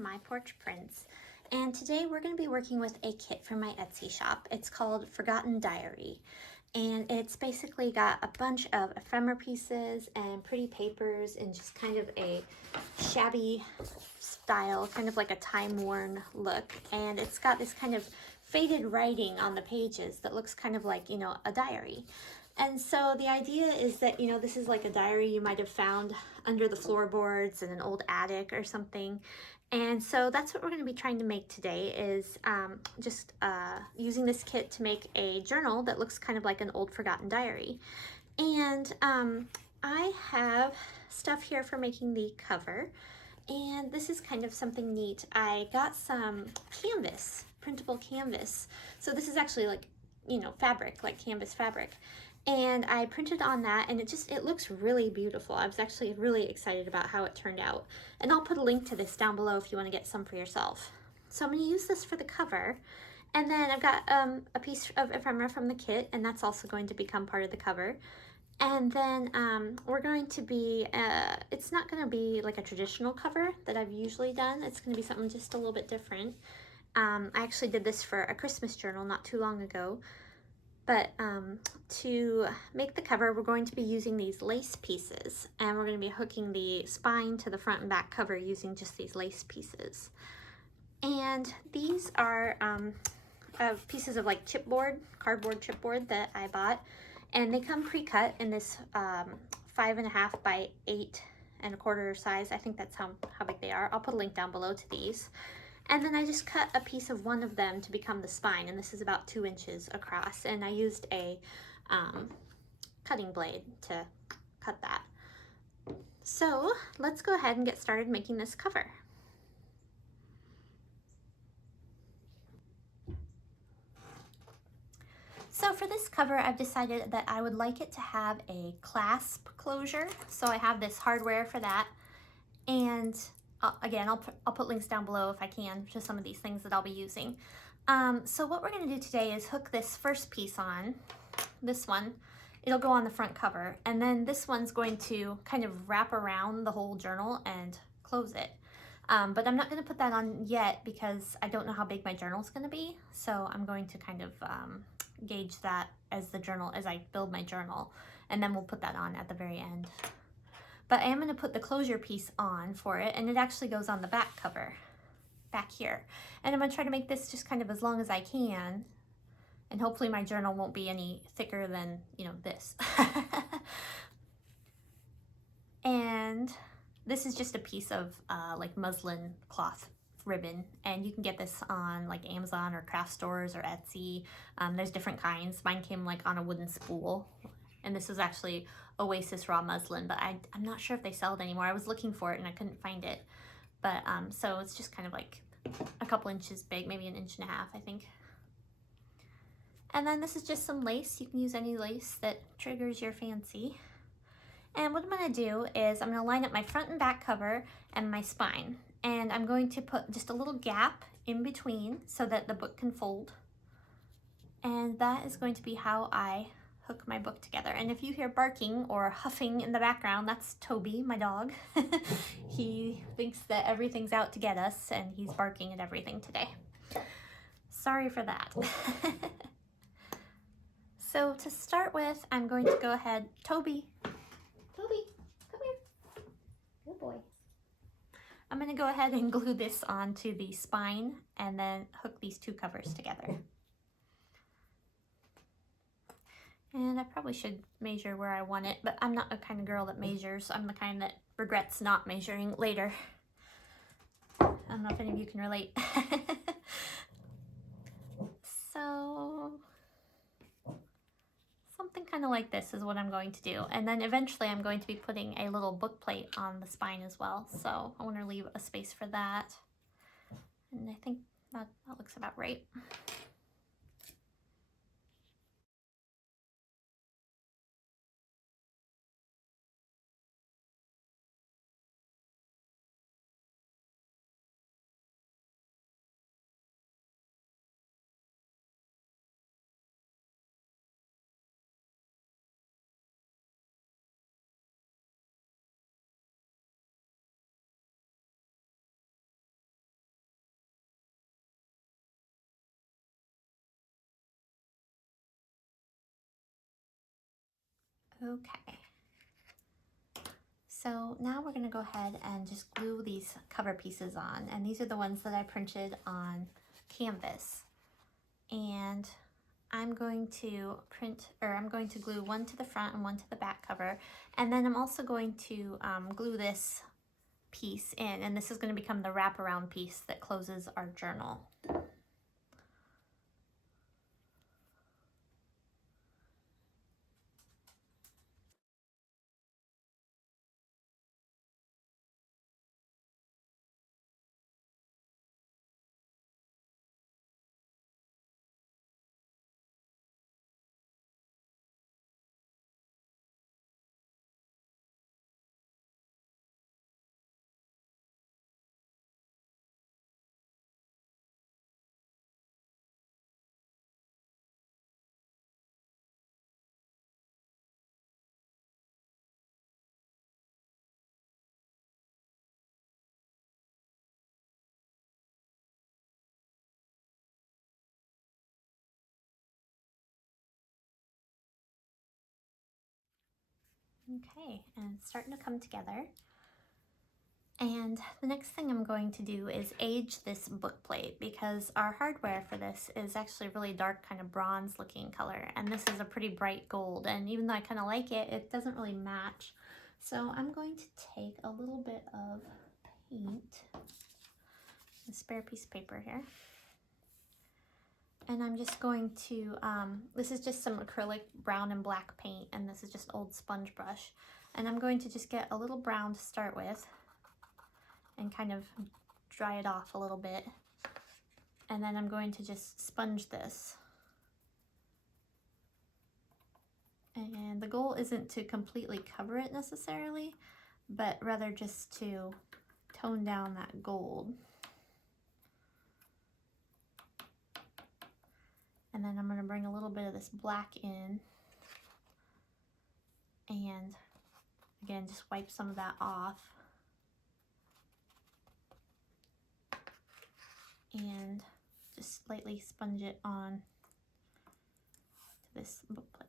from My Porch Prints, and today we're going to be working with a kit from my Etsy shop. It's called Forgotten Diary, and it's basically got a bunch of ephemera pieces and pretty papers in just kind of a shabby style, kind of like a time-worn look, and it's got this kind of faded writing on the pages that looks kind of like, a diary. And so the idea is that, this is like a diary you might have found under the floorboards in an old attic or something. And so that's what we're going to be trying to make today, is just using this kit to make a journal that looks kind of like an old forgotten diary. And I have stuff here for making the cover. And this is kind of something neat. I got some canvas, printable canvas. So this is actually like, fabric, like canvas fabric. And I printed on that, and it looks really beautiful. I was actually really excited about how it turned out. And I'll put a link to this down below if you want to get some for yourself. So I'm going to use this for the cover. And then I've got a piece of ephemera from the kit, and that's also going to become part of the cover. And then we're going to be, it's not going to be like a traditional cover that I've usually done. It's going to be something just a little bit different. I actually did this for a Christmas journal not too long ago. But to make the cover, we're going to be using these lace pieces, and we're going to be hooking the spine to the front and back cover using just these lace pieces. And these are pieces of like chipboard, cardboard chipboard that I bought, and they come pre-cut in this 5.5 by 8.25 size. I think that's how big they are. I'll put a link down below to these. And then I just cut a piece of one of them to become the spine, and this is about 2 inches across, and I used a cutting blade to cut that. So let's go ahead and get started making this cover. So for this cover, I've decided that I would like it to have a clasp closure, so I have this hardware for that. And again, I'll put links down below if I can to some of these things that I'll be using. So what we're going to do today is hook this first piece on, this one. It'll go on the front cover, and then this one's going to kind of wrap around the whole journal and close it. But I'm not going to put that on yet because I don't know how big my journal's going to be, so I'm going to kind of gauge that as I build my journal, and then we'll put that on at the very end. But I am going to put the closure piece on for it, and it actually goes on the back cover, back here. And I'm going to try to make this just kind of as long as I can, and hopefully my journal won't be any thicker than, this. And this is just a piece of like muslin cloth ribbon, and you can get this on like Amazon or craft stores or Etsy. There's different kinds. Mine came like on a wooden spool. And this was actually Oasis raw muslin, but I'm not sure if they sell it anymore. I was looking for it and I couldn't find it. But so it's just kind of like a couple inches big, maybe 1.5 inches, I think. And then this is just some lace. You can use any lace that triggers your fancy. And what I'm going to do is I'm going to line up my front and back cover and my spine. And I'm going to put just a little gap in between so that the book can fold. And that is going to be how I hook my book together. And if you hear barking or huffing in the background, that's Toby, my dog. He thinks that everything's out to get us, and he's barking at everything today. Sorry for that. So to start with, I'm going to go ahead, Toby, come here. Good boy. I'm going to go ahead and glue this onto the spine and then hook these two covers together. And I probably should measure where I want it, but I'm not the kind of girl that measures. I'm the kind that regrets not measuring later. I don't know if any of you can relate. So something kind of like this is what I'm going to do. And then eventually I'm going to be putting a little book plate on the spine as well. So I want to leave a space for that. And I think that looks about right. Okay. So now we're going to go ahead and just glue these cover pieces on, and these are the ones that I printed on canvas. And I'm going to glue one to the front and one to the back cover, and then I'm also going to glue this piece in, and this is going to become the wraparound piece that closes our journal. Okay, and it's starting to come together. And the next thing I'm going to do is age this book plate, because our hardware for this is actually a really dark kind of bronze looking color, and this is a pretty bright gold, and even though I kind of like it, it doesn't really match. So I'm going to take a little bit of paint, a spare piece of paper here, and I'm just going to, this is just some acrylic brown and black paint, and this is just old sponge brush, and I'm going to just get a little brown to start with and kind of dry it off a little bit, and then I'm going to just sponge this. And the goal isn't to completely cover it necessarily, but rather just to tone down that gold. And then I'm going to bring a little bit of this black in, and again just wipe some of that off, and just lightly sponge it on to this book plate.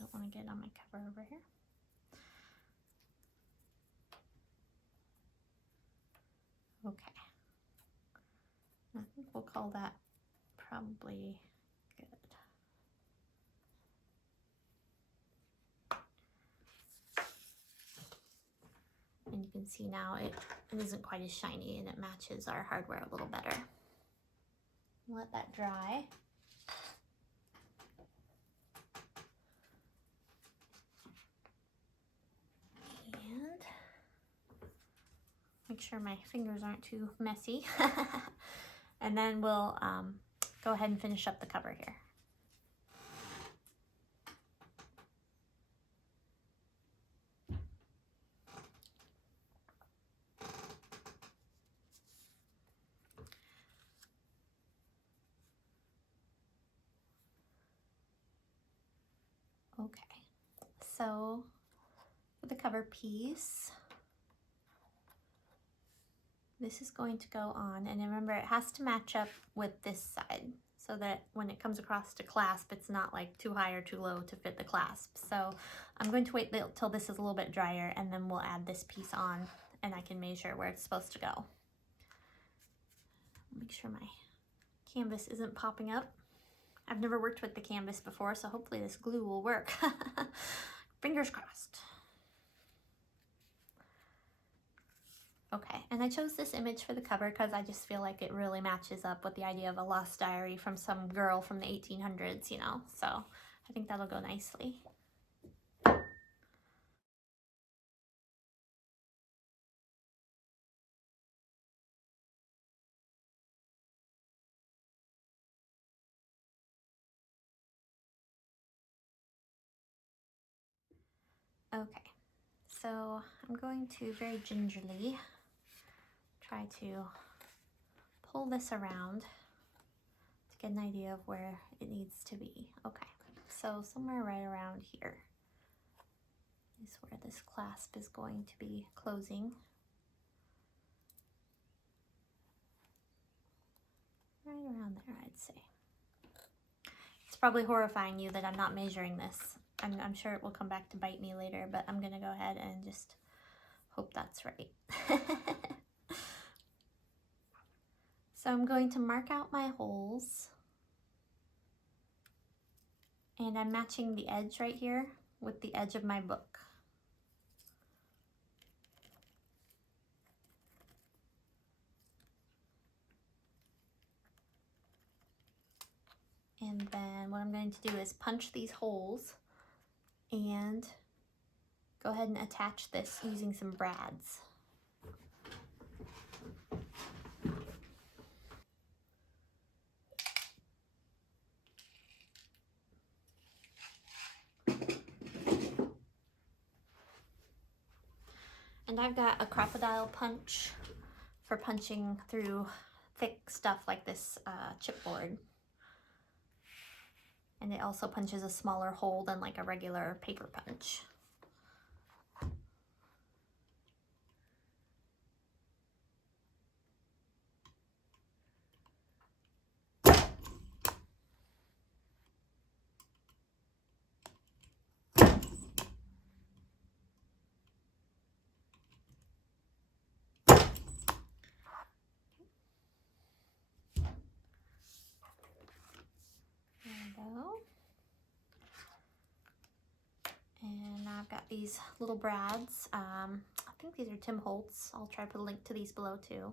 Don't want to get on my cover over here. Okay, I think we'll call that probably good. And you can see now it isn't quite as shiny, and it matches our hardware a little better. Let that dry. And make sure my fingers aren't too messy. And then we'll go ahead and finish up the cover here. Okay, so for the cover piece, this is going to go on, and remember it has to match up with this side so that when it comes across to clasp, it's not like too high or too low to fit the clasp. So I'm going to wait till this is a little bit drier, and then we'll add this piece on, and I can measure where it's supposed to go. Make sure my canvas isn't popping up. I've never worked with the canvas before, so hopefully this glue will work. Fingers crossed. Okay, and I chose this image for the cover because I just feel like it really matches up with the idea of a lost diary from some girl from the 1800s, you know, so I think that'll go nicely. Okay, so I'm going to very gingerly try to pull this around to get an idea of where it needs to be. Okay, so somewhere right around here is where this clasp is going to be closing. right around there, I'd say. It's probably horrifying you that I'm not measuring this. I'm sure it will come back to bite me later, but I'm gonna go ahead and just hope that's right. So I'm going to mark out my holes, and I'm matching the edge right here with the edge of my book. And then what I'm going to do is punch these holes and go ahead and attach this using some brads. And I've got a crocodile punch for punching through thick stuff like this chipboard. And it also punches a smaller hole than like a regular paper punch. There we go. And now I've got these little brads. I think these are Tim Holtz. I'll try to put a link to these below too.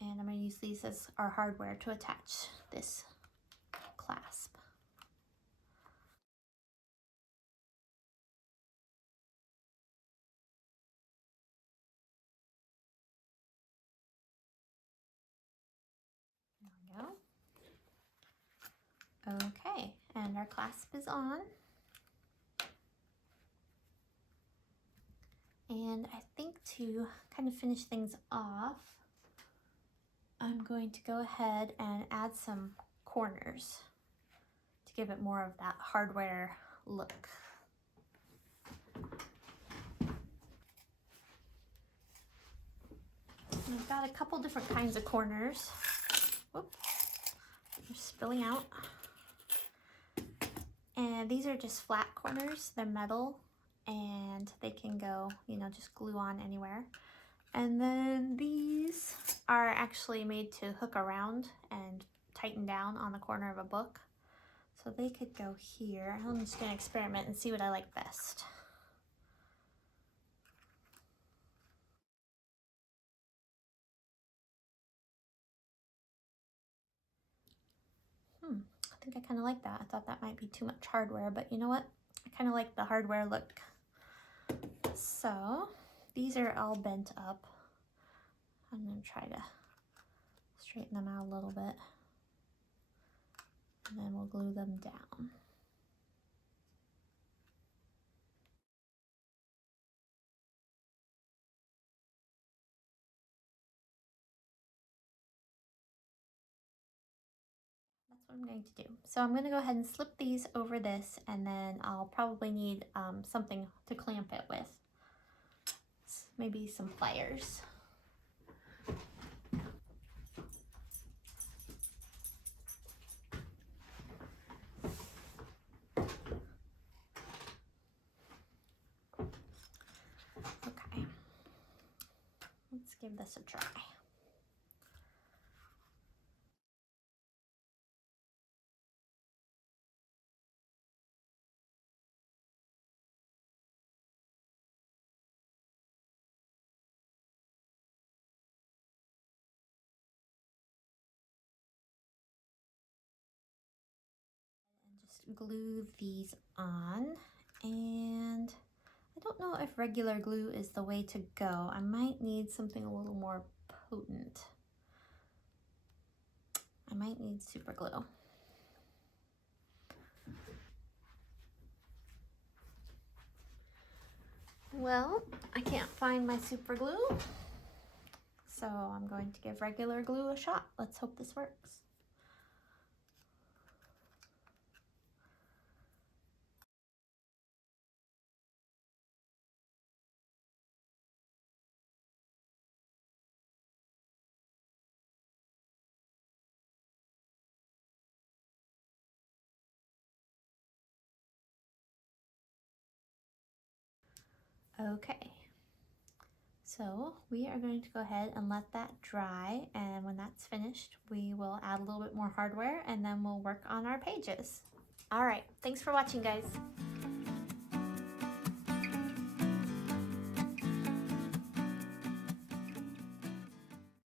And I'm going to use these as our hardware to attach this clasp. There we go. Okay, and our clasp is on. And I think to kind of finish things off, I'm going to go ahead and add some corners to give it more of that hardware look. And I've got a couple different kinds of corners. Whoop, they're spilling out. And these are just flat corners. They're metal and they can go, you know, just glue on anywhere. And then these are actually made to hook around and tighten down on the corner of a book. So they could go here. I'm just gonna experiment and see what I like best. I think I kind of like that. I thought that might be too much hardware, but you know what? I kind of like the hardware look. So these are all bent up. I'm gonna try to straighten them out a little bit. And then we'll glue them down. That's what I'm going to do. So I'm going to go ahead and slip these over this, and then I'll probably need something to clamp it with. Maybe some pliers. Okay, let's give this a try. Just glue these on, and I don't know if regular glue is the way to go. I might need something a little more potent. I might need super glue. Well, I can't find my super glue, so I'm going to give regular glue a shot. Let's hope this works. Okay, so we are going to go ahead and let that dry, and when that's finished, we will add a little bit more hardware and then we'll work on our pages. All right, thanks for watching, guys.